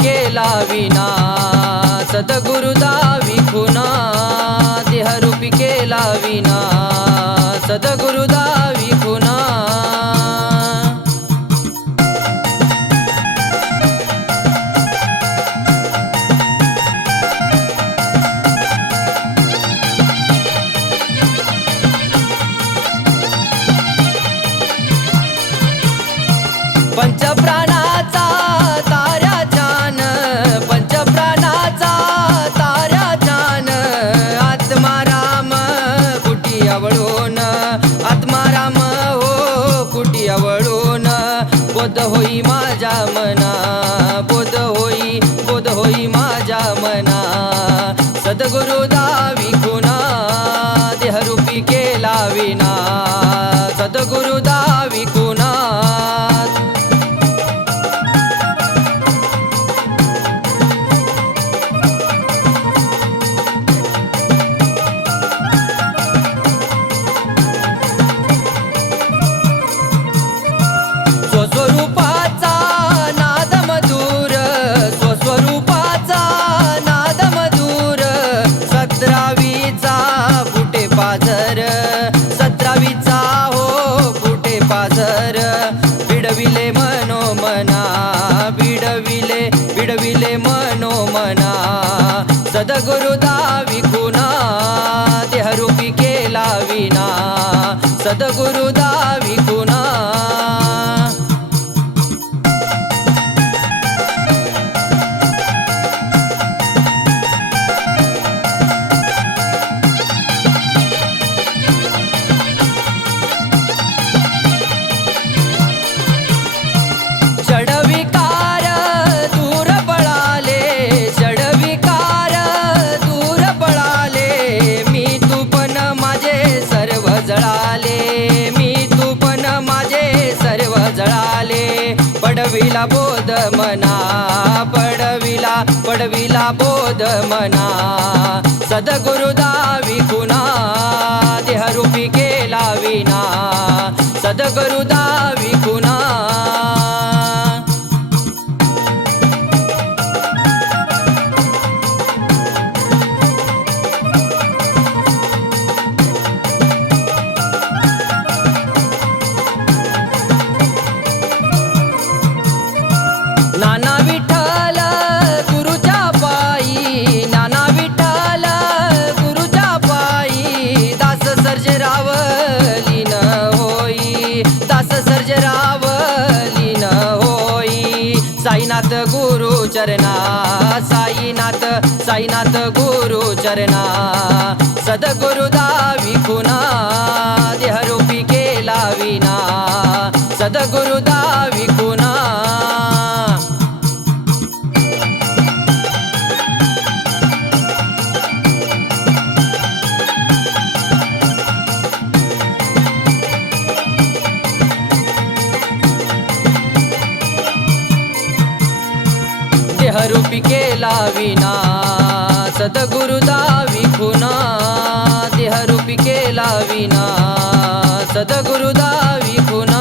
केला विना सद्गुरुदा विखुना देहरूपी केला विना सद्गुरुदा विखुना पंचप्राण आवळून बोध होई माझ्या मना बोध होई बोध होई माझ्या मना. सद्गुरु मनोमना सदगुरुदा विखुना देहरूपी केला विना। सदगुरुदा विखुना पडविला बोध मना पडविला पडविला बोध मना. सदगुरुदा विकुना देहरूपी केला विना. सदगुरुदा साईनाथ गुरु चरणा साईनाथ साईनाथ गुरु चरणा सदगुरुदा देहरूपी केला विना सदगुरुदा विखुना देहरूपी केला विना सदगुरुदा विखुना